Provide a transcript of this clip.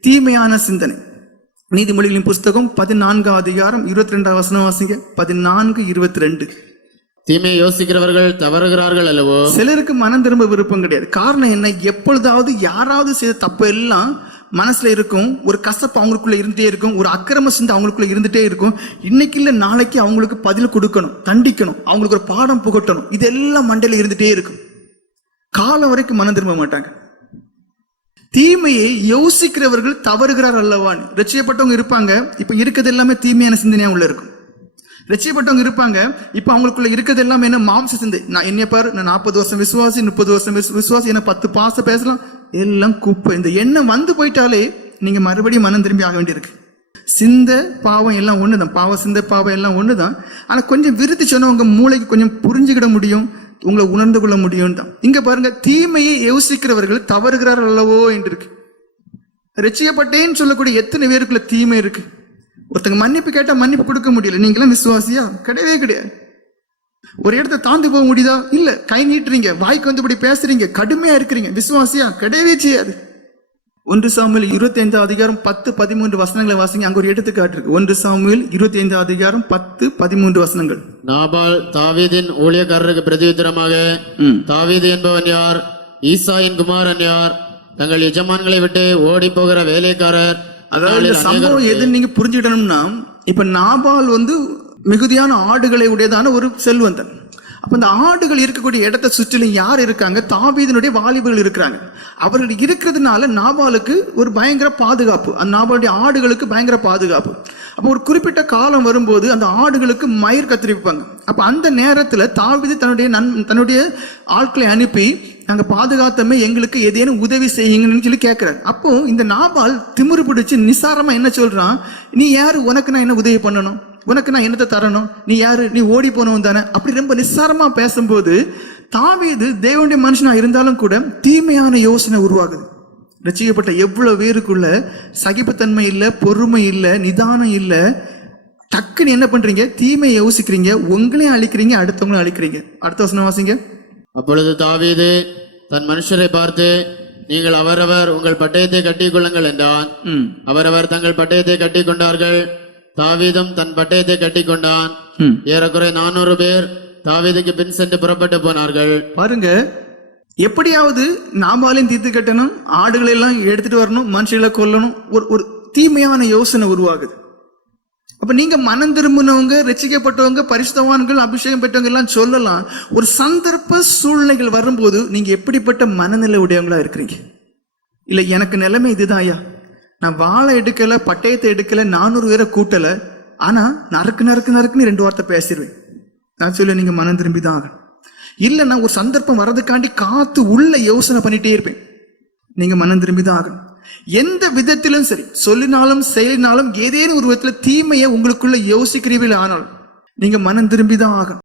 தீமையான சிந்தனை. நீதிமொழிகளின் புஸ்தகம் பதினான்காம் அதிகாரம் இருபத்தி ரெண்டாம் வசனம் வாசிங்க. பதினான்கு இருபத்தி ரெண்டு தீமை யோசிக்கிறவர்கள் தவறுகிறார்கள் அல்லவோ? சிலருக்கு மனம் திரும்ப விருப்பம் கிடையாது. காரணம் என்ன? எப்பொழுதாவது யாராவது செய்த தப்பு எல்லாம் மனசுல இருக்கும் ஒரு கசப்பு அவங்களுக்குள்ள இருந்துட்டே இருக்கும் ஒரு அக்கிரம சிந்தை அவங்களுக்குள்ள இருந்துட்டே இருக்கும். இன்னைக்கு இல்ல நாளைக்கு அவங்களுக்கு பதில் கொடுக்கணும் தண்டிக்கணும் அவங்களுக்கு ஒரு பாடம் புகட்டணும். இதெல்லாம் மண்டையில இருந்துட்டே இருக்கும். காலம் வரைக்கும் மனம் திரும்ப மாட்டாங்க. தீமையை யோசிக்கிறவர்கள் தவறுகிறார் அல்லவான் ரட்சியப்பட்டவங்க இருப்பாங்க. இப்ப இருக்கிறது எல்லாமே தீமையான சிந்தனையா உள்ள இருக்கும். ரட்சியப்பட்டவங்க இருப்பாங்க. இப்ப அவங்களுக்குள்ள இருக்கிறது எல்லாமே என்ன? மாம்ச சிந்தை. நான் என்ன பாரு நான் நாற்பது வருஷம் விசுவாசி முப்பது வருஷம் விசுவாசி என்ன பத்து பாச பேசலாம்? எல்லாம் குப்பை. இந்த எண்ணம் வந்து போயிட்டாலே நீங்க மறுபடியும் மனம் திரும்பி ஆக வேண்டியிருக்கு. சிந்த பாவம் எல்லாம் ஒண்ணுதான். பாவம் சிந்த பாவம் எல்லாம் ஒண்ணுதான். ஆனா கொஞ்சம் விருத்தி சொன்னா உங்க மூளைக்கு கொஞ்சம் புரிஞ்சுக்கிட முடியும். உங்களை உணர்ந்து கொள்ள முடியும் தான். இங்க பாருங்க தீமையை யோசிக்கிறவர்கள் தவறுகிறார் அல்லவோ என்று இருக்கு. ரட்சியப்பட்டேன்னு சொல்லக்கூடிய எத்தனை பேருக்குள்ள தீமை இருக்கு? ஒருத்தங்க மன்னிப்பு கேட்டா மன்னிப்பு கொடுக்க முடியல. நீங்களாம் விசுவாசியா? கிடையவே கிடையாது. ஒரு இடத்த தாந்து போக முடியுதா? இல்ல கை நீட்டுறீங்க வாய்க்கு வந்து இப்படி பேசுறீங்க கடுமையா இருக்கிறீங்க. விசுவாசியா? கிடையவே செய்யாது. ஒன்று சாமுவேல் இருபத்தி ஐந்து அதிகாரம் பத்து பதிமூன்று வசனங்களை வாசிங்க. அங்க ஒரு எடுத்துக்காட்டு இருக்கு ஒன்று சாமுவேல் இருபத்தி ஐந்து அதிகாரம் பத்து பதிமூன்று வசனங்கள். நாபால் தாவீதின் ஊழியக்காரருக்கு பிரதியுத்தரமாக. தாவீது என்பவன் யார்? ஈசாயின் குமாரன் யார்? தங்கள் எஜமான்களை விட்டு ஓடி போகிற வேலைக்காரர். அதாவது சம்பவம் எதுன்னு நீங்க புரிஞ்சுக்கிடணும்னா இப்ப நாபால் வந்து மிகுதியான ஆடுகளை உடையதான ஒரு செல்வந்தன். அப்ப இந்த ஆடுகள் இருக்கக்கூடிய இடத்தை சுற்றிலும் யார் இருக்காங்க? தாவீதினுடைய வாலிபர்கள் இருக்கிறாங்க. அவர்கள் இருக்கிறதுனால நாபாலுக்கு ஒரு பயங்கர பாதுகாப்பு. அந்த நாபாலுடைய ஆடுகளுக்கு பயங்கர பாதுகாப்பு. அப்போ ஒரு குறிப்பிட்ட காலம் வரும்போது அந்த ஆடுகளுக்கு மயிர் கத்திரிப்பாங்க. அப்ப அந்த நேரத்துல தாவீது தன்னுடைய நன் தன்னுடைய ஆட்களை அனுப்பி நாங்க பாதுகாத்தமே எங்களுக்கு ஏதேனும் உதவி செய்யுங்கன்னு சொல்லி கேட்கிறார் அப்போ இந்த நாபால் திமிரு பிடிச்சு நிசாரமா என்ன சொல்றான்? நீ யாரு? உனக்கு நான் என்ன உதவி பண்ணணும்? உனக்கு நான் என்னத்தை தரணும்? நீ யாரு? நீ ஓடி போனவன் தானே? அப்படி ரொம்ப நிசாரமா பேசும்போது தாவீது தேவனுடைய மனுஷனா இருந்தாலும் கூட தீமையான யோசனை உருவாகுது. ரசிக்கப்பட்ட எவ்வளவு பேருக்குள்ள சகிப்புத்தன்மை இல்ல பொறுமை இல்ல நிதானம் இல்ல. டக்குன்னு என்ன பண்றீங்க? தீமையை யோசிக்கிறீங்க. உங்களையும் அழிக்கிறீங்க அடுத்தவங்களையும் அழிக்கிறீங்க. அடுத்த வசனம் வாசிங்க. அப்பொழுது தாவீது தன் மனுஷரை பார்த்து நீங்கள் அவரவர் உங்கள் பட்டயத்தை கட்டிக் கொள்ளுங்கள் என்றான். அவரவர் தங்கள் பட்டயத்தை கட்டிக் கொண்டார்கள். தாவீதும் தன் பட்டயத்தை கட்டிக் கொண்டான் ஏறக்குறை நானூறு பேர் தாவீதுக்கு பின் சென்று புறப்பட்டு போனார்கள். பாருங்க எப்படியாவது நாமாலையும் தீர்த்து கட்டணும் ஆடுகளை எல்லாம் எடுத்துட்டு வரணும் மனுஷங்களை கொல்லணும் ஒரு ஒரு தீமையான யோசனை உருவாகுது. அப்ப நீங்க மனம் திரும்பினவங்க ரசிக்கப்பட்டவங்க பரிசுத்தவான்கள் அபிஷேகம் பெற்றவங்க எல்லாம் சொல்லலாம் ஒரு சந்தர்ப்ப சூழ்நிலைகள் வரும்போது நீங்க எப்படிப்பட்ட மனநிலை உடையவங்களா இருக்கிறீங்க? இல்ல எனக்கு நிலைமை இதுதான் ஐயா நான் வாழை எடுக்கல பட்டயத்தை எடுக்கல நானூறு பேரை கூட்டல. ஆனா நறுக்கு நறுக்கு நறுக்குன்னு ரெண்டு வார்த்தை பேசிடுவேன் நான் சொல்ல நீங்க மனம் திரும்பி தான் ஆகணும். இல்ல நான் ஒரு சந்தர்ப்பம் வர்றதுக்காண்டி காத்து உள்ள யோசனை பண்ணிட்டே இருப்பேன். நீங்க மனம் திரும்பி தான் ஆகணும். எந்த விதத்திலும் சரி சொல்லினாலும் செயலினாலும் ஏதேனும் ஒரு விதத்துல தீமையை உங்களுக்குள்ள யோசிக்கிறீர்கள் ஆனால் நீங்க மனம் திரும்பி தான் ஆகணும்.